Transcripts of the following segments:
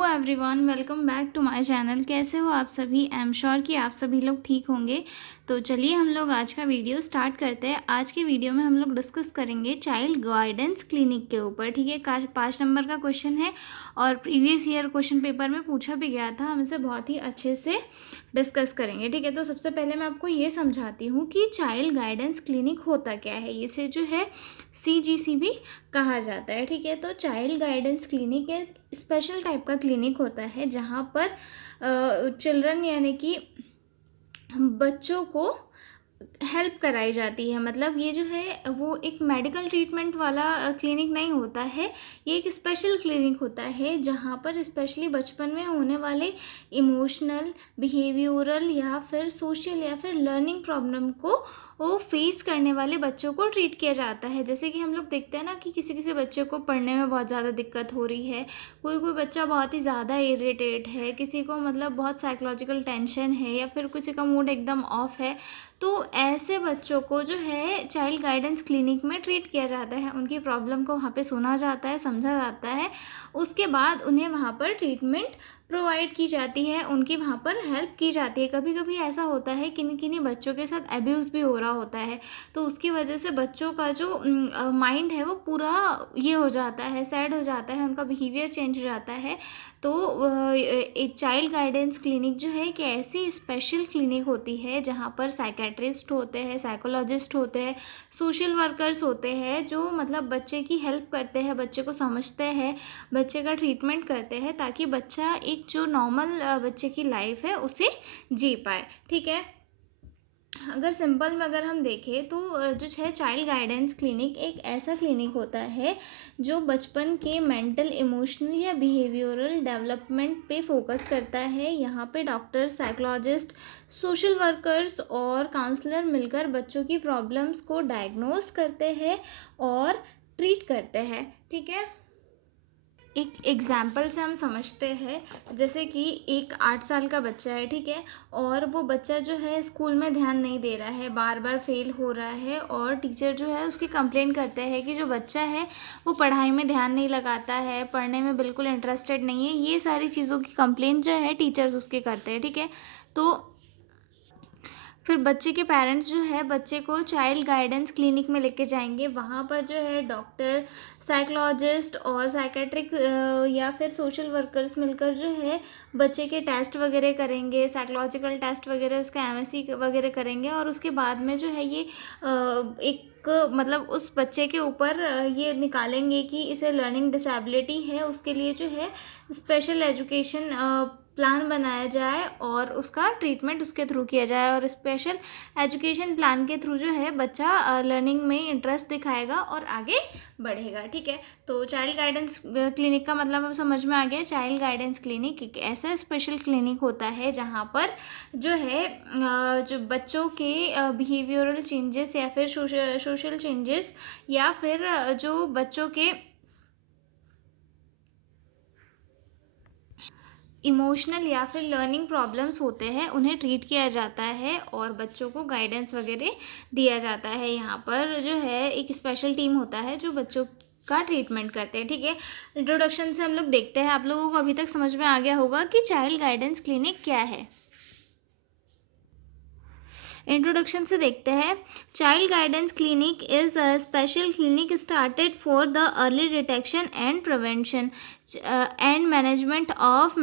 Everyone, welcome back to my channel. कैसे हो आप सभी? आई एम श्योर कि आप सभी लोग ठीक होंगे। तो चलिए हम लोग आज का वीडियो स्टार्ट करते हैं। आज के वीडियो में हम लोग डिस्कस करेंगे चाइल्ड गाइडेंस क्लिनिक के ऊपर। ठीक है, 5 नंबर का क्वेश्चन है और प्रीवियस ईयर क्वेश्चन पेपर में पूछा भी गया था। हम इसे बहुत ही अच्छे से डिस्कस करेंगे। ठीक है, तो सबसे पहले मैं आपको ये समझाती हूँ कि चाइल्ड गाइडेंस क्लिनिक होता क्या है। इसे जो है CGC भी कहा जाता है। ठीक है, तो चाइल्ड गाइडेंस क्लिनिक एक स्पेशल टाइप का क्लिनिक होता है जहाँ पर चिल्ड्रन यानी कि बच्चों को हेल्प कराई जाती है। मतलब ये जो है वो एक मेडिकल ट्रीटमेंट वाला क्लिनिक नहीं होता है। ये एक स्पेशल क्लिनिक होता है जहाँ पर स्पेशली बचपन में होने वाले इमोशनल, बिहेवियरल या फिर सोशल या फिर लर्निंग प्रॉब्लम को वो फेस करने वाले बच्चों को ट्रीट किया जाता है। जैसे कि हम लोग देखते हैं ना कि किसी किसी बच्चे को पढ़ने में बहुत ज़्यादा दिक्कत हो रही है, कोई कोई बच्चा बहुत ही ज़्यादा इरिटेट है, किसी को मतलब बहुत साइकोलॉजिकल टेंशन है या फिर किसी का मूड एकदम ऑफ है। तो ऐसे बच्चों को जो है चाइल्ड गाइडेंस क्लिनिक में ट्रीट किया जाता है। उनकी प्रॉब्लम को वहाँ पे सुना जाता है, समझा जाता है। उसके बाद उन्हें वहाँ पर ट्रीटमेंट प्रोवाइड की जाती है, उनकी वहाँ पर हेल्प की जाती है। कभी कभी ऐसा होता है किन्हीं किन्हीं बच्चों के साथ अब्यूज़ भी हो रहा होता है, तो उसकी वजह से बच्चों का जो माइंड है वो पूरा ये हो जाता है, सैड हो जाता है, उनका बिहेवियर चेंज हो जाता है। तो एक चाइल्ड गाइडेंस क्लिनिक जो है कि ऐसी स्पेशल क्लिनिक होती है जहाँ पर साइकेट्रिस्ट होते हैं, साइकोलॉजिस्ट होते हैं, सोशल वर्कर्स होते हैं जो मतलब बच्चे की हेल्प करते हैं, बच्चे को समझते हैं, बच्चे का ट्रीटमेंट करते हैं ताकि बच्चा एक जो नॉर्मल बच्चे की लाइफ है उसे जी पाए। ठीक है, अगर सिंपल में अगर हम देखें तो जो है चाइल्ड गाइडेंस क्लिनिक एक ऐसा क्लिनिक होता है जो बचपन के मेंटल, इमोशनल या बिहेवियरल डेवलपमेंट पे फोकस करता है। यहाँ पे डॉक्टर, साइकोलॉजिस्ट, सोशल वर्कर्स और काउंसलर मिलकर बच्चों की प्रॉब्लम्स को डायग्नोस करते हैं और ट्रीट करते हैं। ठीक है, एक एग्जाम्पल से हम समझते हैं। जैसे कि एक 8 साल का बच्चा है, ठीक है, और वो बच्चा जो है स्कूल में ध्यान नहीं दे रहा है, बार बार फेल हो रहा है और टीचर जो है उसकी कंप्लेंट करते हैं कि जो बच्चा है वो पढ़ाई में ध्यान नहीं लगाता है, पढ़ने में बिल्कुल इंटरेस्टेड नहीं है। ये सारी चीज़ों की कंप्लेंट जो है टीचर्स उसके करते हैं। ठीक है, तो फिर बच्चे के पेरेंट्स जो है बच्चे को चाइल्ड गाइडेंस क्लिनिक में लेके जाएंगे। वहाँ पर जो है डॉक्टर, साइकोलॉजिस्ट और साइकेट्रिक या फिर सोशल वर्कर्स मिलकर जो है बच्चे के टेस्ट वगैरह करेंगे, साइकोलॉजिकल टेस्ट वगैरह, उसका MSc वगैरह करेंगे और उसके बाद में जो है ये एक मतलब उस बच्चे के ऊपर ये निकालेंगे कि इसे लर्निंग डिसेबिलिटी है, उसके लिए जो है स्पेशल एजुकेशन प्लान बनाया जाए और उसका ट्रीटमेंट उसके थ्रू किया जाए। और स्पेशल एजुकेशन प्लान के थ्रू जो है बच्चा लर्निंग में इंटरेस्ट दिखाएगा और आगे बढ़ेगा। ठीक है, तो चाइल्ड गाइडेंस क्लिनिक का मतलब अब समझ में आ गया। चाइल्ड गाइडेंस क्लिनिक एक ऐसा स्पेशल क्लिनिक होता है जहाँ पर जो है जो बच्चों के बिहेवियरल चेंजेस या फिर सोशल चेंजेस या फिर जो बच्चों के इमोशनल या फिर लर्निंग प्रॉब्लम्स होते हैं उन्हें ट्रीट किया जाता है और बच्चों को गाइडेंस वगैरह दिया जाता है। यहाँ पर जो है एक स्पेशल टीम होता है जो बच्चों का ट्रीटमेंट करते हैं। ठीक है, इंट्रोडक्शन से हम लोग देखते हैं, आप लोगों को अभी तक समझ में आ गया होगा कि चाइल्ड गाइडेंस क्लिनिक क्या है। इंट्रोडक्शन से देखते हैं। Child guidance clinic is a special clinic started for the early detection and prevention and management of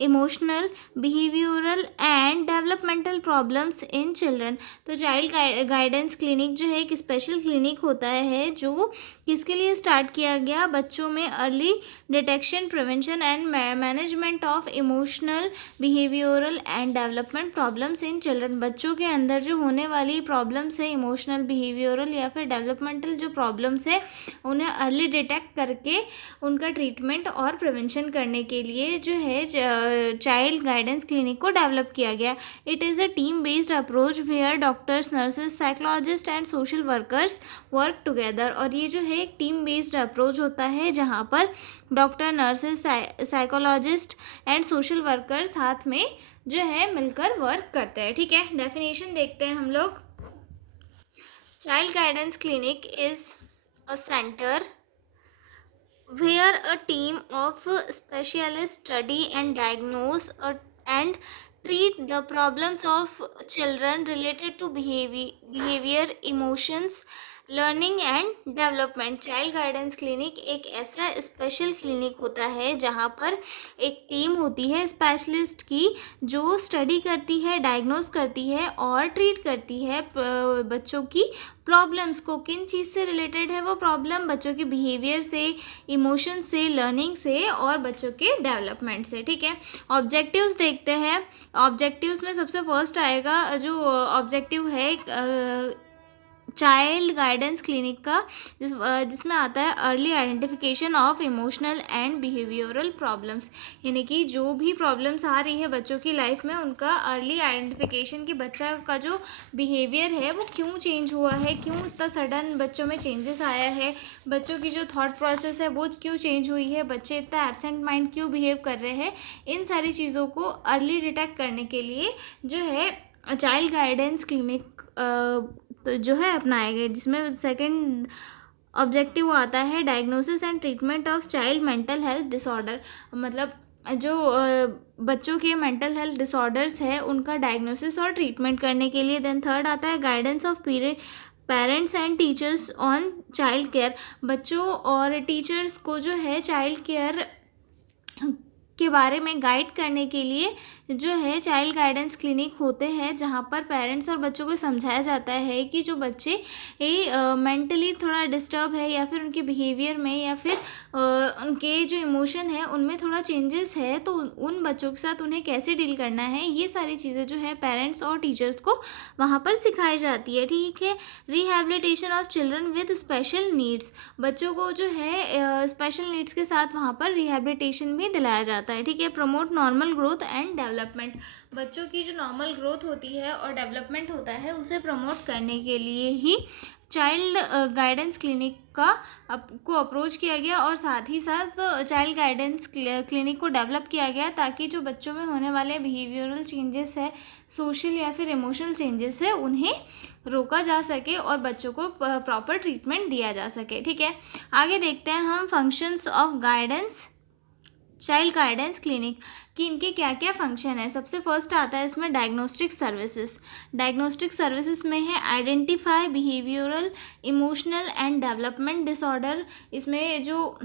emotional, behavioural and developmental problems in children. तो चाइल्ड गाइडेंस क्लिनिक जो है एक special clinic होता है जो किसके लिए स्टार्ट किया गया? बच्चों में early detection, prevention and management of emotional, behavioural and development problems in children. बच्चों के अंदर जो होने वाली प्रॉब्लम्स है, इमोशनल, बिहेवियरल या फिर डेवलपमेंटल जो प्रॉब्लम्स है, उन्हें अर्ली डिटेक्ट करके उनका ट्रीटमेंट और प्रिवेंशन करने के लिए जो है चाइल्ड गाइडेंस क्लिनिक को डेवलप किया गया। It is a team based approach where doctors, nurses, psychologist and social workers work together. और ये जो है एक टीम बेस्ड अप्रोच होता है जहाँ पर doctor, nurses, psychologist and social workers साथ में जो है मिलकर वर्क करते हैं। ठीक है, डेफिनेशन देखते हैं हम लोग। Child guidance clinic is a centre where a team of specialists study and diagnose and treat the problems of children related to behavior, emotions, learning and development. Child guidance clinic एक ऐसा special clinic होता है जहाँ पर एक team होती है specialist की, जो स्टडी करती है, डायग्नोस करती है और ट्रीट करती है बच्चों की प्रॉब्लम्स को। किन चीज़ से रिलेटेड है वो प्रॉब्लम? बच्चों के बिहेवियर से, इमोशन से, लर्निंग से और बच्चों के डेवलपमेंट से। ठीक है, ऑब्जेक्टिव्स देखते हैं। ऑब्जेक्टिव्स में सबसे फर्स्ट आएगा जो ऑब्जेक्टिव है चाइल्ड गाइडेंस क्लिनिक का, जिसमें आता है early identification of emotional and behavioural problems. यानी कि जो भी प्रॉब्लम्स आ रही है बच्चों की लाइफ में, उनका अर्ली आइडेंटिफिकेशन कि बच्चा का जो बिहेवियर है वो क्यों चेंज हुआ है, क्यों इतना सडन बच्चों में चेंजेस आया है, बच्चों की जो थॉट प्रोसेस है वो क्यों चेंज हुई है, बच्चे इतना एब्सेंट माइंड क्यों बिहेव कर रहे हैं। इन सारी चीज़ों को अर्ली डिटेक्ट करने के लिए जो है चाइल्ड गाइडेंस क्लिनिक तो जो है अपनाए गए, जिसमें सेकंड ऑब्जेक्टिव आता है diagnosis and treatment of child mental health disorder. मतलब जो बच्चों के मेंटल हेल्थ डिसऑर्डर्स है उनका डायग्नोसिस और ट्रीटमेंट करने के लिए। देन थर्ड आता है guidance of parents and teachers on child care. बच्चों और टीचर्स को जो है चाइल्ड केयर के बारे में गाइड करने के लिए जो है चाइल्ड गाइडेंस क्लिनिक होते हैं, जहाँ पर पेरेंट्स और बच्चों को समझाया जाता है कि जो बच्चे मेंटली थोड़ा डिस्टर्ब है या फिर उनके बिहेवियर में या फिर उनके जो इमोशन है उनमें थोड़ा चेंजेस है, तो उन बच्चों के साथ उन्हें कैसे डील करना है, ये सारी चीज़ें जो है पेरेंट्स और टीचर्स को वहाँ पर सिखाई जाती है। ठीक है, rehabilitation of children with special needs. बच्चों को जो है स्पेशल नीड्स के साथ वहाँ पर रिहैबिलिटेशन भी दिलाया जाता है। ठीक है, promote normal growth and development. बच्चों की जो नॉर्मल ग्रोथ होती है और डेवलपमेंट होता है उसे प्रमोट करने के लिए ही चाइल्ड गाइडेंस क्लिनिक को अप्रोच किया गया और साथ ही साथ चाइल्ड गाइडेंस क्लिनिक को डेवलप किया गया ताकि जो बच्चों में होने वाले बिहेवियरल चेंजेस है, सोशल या फिर इमोशनल चेंजेस है, उन्हें रोका जा सके और बच्चों को प्रॉपर ट्रीटमेंट दिया जा सके। ठीक है, आगे देखते हैं हम functions of guidance child guidance clinic कि इनके क्या क्या फंक्शन है। सबसे फर्स्ट आता है इसमें डायग्नोस्टिक सर्विसेज। डायग्नोस्टिक सर्विसेज में है identify behavioural, emotional and development disorder. इसमें जो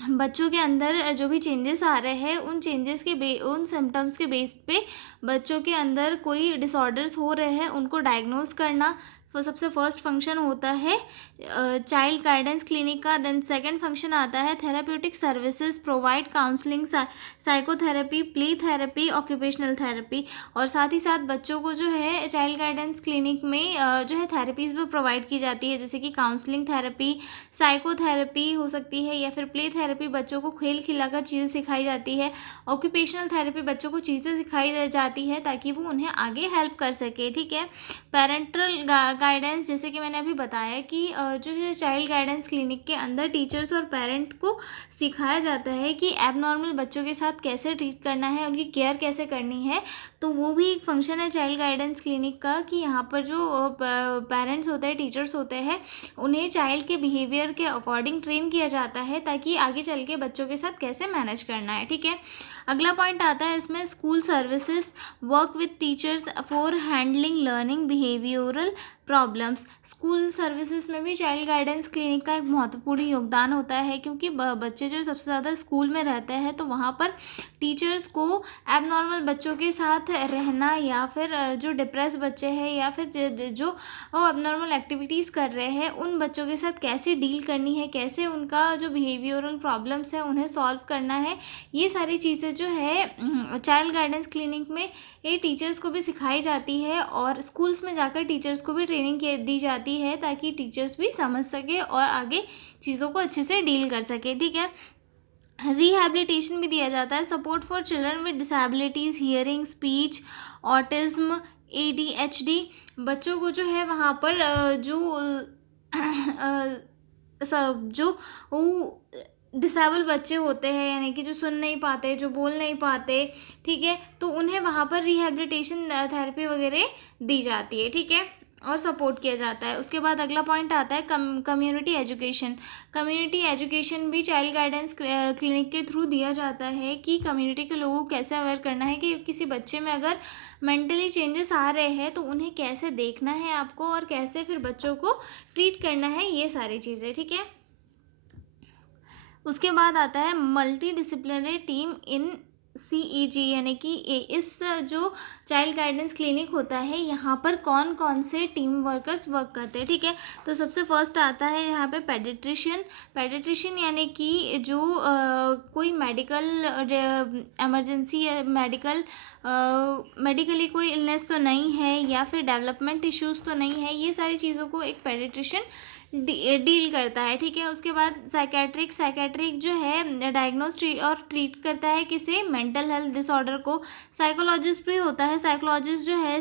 बच्चों के अंदर जो भी चेंजेस आ रहे हैं उन चेंजेस के उन सिम्टम्स के बेस पे बच्चों के अंदर कोई डिसऑर्डर्स हो रहे हैं उनको डायग्नोस करना सबसे फर्स्ट फंक्शन होता है चाइल्ड गाइडेंस क्लिनिक का। देन सेकंड फंक्शन आता है therapeutic services, provide counselling, psychotherapy, play therapy, occupational therapy. और साथ ही साथ बच्चों को जो है चाइल्ड गाइडेंस क्लिनिक में जो है थेरेपीज़ भी प्रोवाइड की जाती है, जैसे कि काउंसलिंग थेरेपी, साइकोथेरेपी हो सकती है या फिर प्ले थेरेपी, बच्चों को खेल खिलाकर चीज़ें सिखाई जाती है। ऑक्यूपेशनल थेरेपी, बच्चों को चीज़ें सिखाई जाती है ताकि वो उन्हें आगे हेल्प कर सके। ठीक है, पेरेंटल गाइडेंस, जैसे कि मैंने अभी बताया कि जो है चाइल्ड गाइडेंस क्लिनिक के अंदर टीचर्स और पेरेंट को सिखाया जाता है कि एबनॉर्मल बच्चों के साथ कैसे ट्रीट करना है, उनकी केयर कैसे करनी है। तो वो भी एक फंक्शन है चाइल्ड गाइडेंस क्लिनिक का कि यहाँ पर जो पेरेंट्स होते हैं, टीचर्स होते हैं, उन्हें चाइल्ड के बिहेवियर के अकॉर्डिंग ट्रेन किया जाता है ताकि आगे चल के बच्चों के साथ कैसे मैनेज करना है। ठीक है, अगला पॉइंट आता है इसमें school services, work with teachers for handling learning behavioural problems. School services में भी चाइल्ड गाइडेंस क्लिनिक का एक महत्वपूर्ण योगदान होता है क्योंकि बच्चे जो सबसे ज़्यादा स्कूल में रहते हैं तो वहाँ पर टीचर्स को एबनॉर्मल बच्चों के साथ रहना या फिर जो डिप्रेस बच्चे हैं या फिर जो एबनॉर्मल एक्टिविटीज़ कर रहे हैं उन बच्चों के साथ कैसे डील करनी है, कैसे उनका जो बिहेवियरल प्रॉब्लम्स है उन्हें सॉल्व करना है, ये सारी चीज़ें जो है चाइल्ड गाइडेंस क्लिनिक में ये टीचर्स को भी सिखाई जाती है और स्कूल्स में जाकर टीचर्स को भी ट्रेनिंग दी जाती है ताकि टीचर्स भी समझ सके और आगे चीज़ों को अच्छे से डील कर सके। ठीक है, रिहैबिलिटेशन भी दिया जाता है, support for children with disabilities, hearing, speech, autism, ADHD। बच्चों को जो है वहाँ पर जो वो डिसेबल बच्चे होते हैं यानी कि जो सुन नहीं पाते, जो बोल नहीं पाते, ठीक है, तो उन्हें वहाँ पर रिहैबिलिटेशन थेरेपी वगैरह दी जाती है। ठीक है, और सपोर्ट किया जाता है। उसके बाद अगला पॉइंट आता है कम्युनिटी एजुकेशन। कम्युनिटी एजुकेशन भी चाइल्ड गाइडेंस क्लिनिक के थ्रू दिया जाता है कि कम्युनिटी के लोगों को कैसे अवेयर करना है कि किसी बच्चे में अगर मेंटली चेंजेस आ रहे हैं तो उन्हें कैसे देखना है आपको और कैसे फिर बच्चों को ट्रीट करना है, ये सारी चीज़ें, ठीक है। उसके बाद आता है मल्टी डिसिप्लिनरी टीम इन CEG, यानी कि इस जो चाइल्ड गाइडेंस क्लिनिक होता है यहाँ पर कौन कौन से टीम वर्कर्स वर्क करते हैं, ठीक है। तो सबसे फर्स्ट आता है यहाँ पे पेडिट्रिशियन यानी कि जो कोई मेडिकल इमरजेंसी या मेडिकली कोई इलनेस तो नहीं है या फिर डेवलपमेंट इश्यूज़ तो नहीं है, ये सारी चीज़ों को एक पेडिट्रिशियन डील करता है, ठीक है। उसके बाद साइकेट्रिक जो है डायग्नोस और ट्रीट करता है किसे, मेंटल हेल्थ डिसऑर्डर को। साइकोलॉजिस्ट भी होता है, साइकोलॉजिस्ट जो है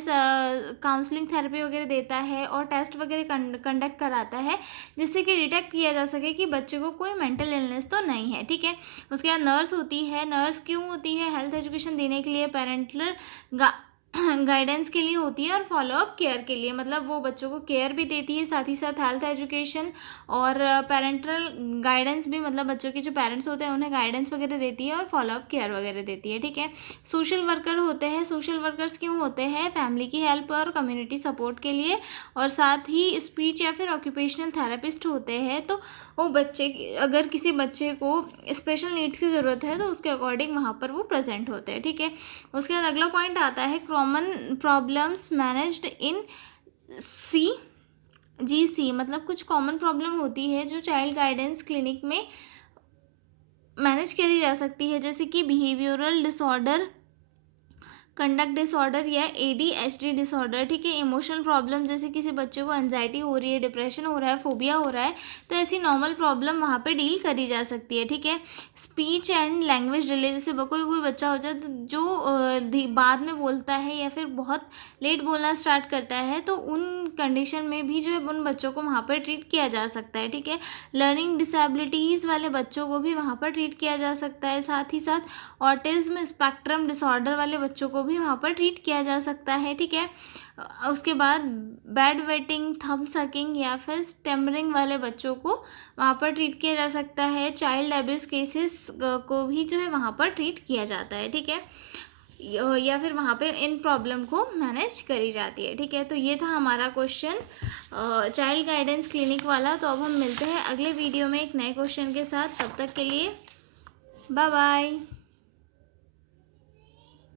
काउंसलिंग थेरेपी वगैरह देता है और टेस्ट वगैरह कंडक्ट कराता है जिससे कि डिटेक्ट किया जा सके कि बच्चे को कोई मेंटल इलनेस तो नहीं है, ठीक है। उसके बाद नर्स होती है। नर्स क्यों होती है, हेल्थ एजुकेशन देने के लिए, पेरेंटल गाइडेंस के लिए होती है और फॉलोअप केयर के लिए, मतलब वो बच्चों को केयर भी देती है, साथ ही साथ हेल्थ एजुकेशन और पेरेंटल गाइडेंस भी, मतलब बच्चों के जो पेरेंट्स होते हैं उन्हें गाइडेंस वगैरह देती है और फॉलोअप केयर वगैरह देती है, ठीक है। सोशल वर्कर होते हैं। सोशल वर्कर्स क्यों होते हैं, फैमिली की हेल्प और कम्युनिटी सपोर्ट के लिए, और साथ ही स्पीच या फिर ऑक्यूपेशनल थेरेपिस्ट होते हैं। तो वो अगर किसी बच्चे को स्पेशल नीड्स की ज़रूरत है तो उसके अकॉर्डिंग वहाँ पर वो प्रेजेंट होते हैं, ठीक है। उसके बाद अगला पॉइंट आता है कॉमन प्रॉब्लम्स मैनेज्ड इन CGC, मतलब कुछ कॉमन प्रॉब्लम होती है जो चाइल्ड गाइडेंस क्लिनिक में मैनेज करी जा सकती है, जैसे कि बिहेवियरल डिसऑर्डर, कंडक्ट डिसऑर्डर या ADHD डिसऑर्डर, ठीक है। इमोशनल प्रॉब्लम, जैसे किसी बच्चे को एंजाइटी हो रही है, डिप्रेशन हो रहा है, फोबिया हो रहा है, तो ऐसी नॉर्मल प्रॉब्लम वहाँ पे डील करी जा सकती है, ठीक है। स्पीच एंड लैंग्वेज डिले, जैसे कोई बच्चा हो जाए तो जो बाद में बोलता है या फिर बहुत लेट बोलना स्टार्ट करता है, तो उन कंडीशन में भी जो है उन बच्चों को वहाँ पर ट्रीट किया जा सकता है, ठीक है। लर्निंग डिसेबिलिटीज़ वाले बच्चों को भी वहाँ पर ट्रीट किया जा सकता है, साथ ही साथ ऑटिज्म स्पेक्ट्रम डिसऑर्डर वाले बच्चों को भी वहाँ पर ट्रीट किया जा सकता है, ठीक है। उसके बाद बेड वेटिंग, थंब सकिंग या फिर स्टैमरिंग वाले बच्चों को वहाँ पर ट्रीट किया जा सकता है। चाइल्ड अब्यूज़ केसेस को भी जो है वहाँ पर ट्रीट किया जाता है, ठीक है, या फिर वहाँ पे इन प्रॉब्लम को मैनेज करी जाती है, ठीक है। तो ये था हमारा क्वेश्चन चाइल्ड गाइडेंस क्लिनिक वाला। तो अब हम मिलते हैं अगले वीडियो में एक नए क्वेश्चन के साथ, तब तक के लिए बाय बाय।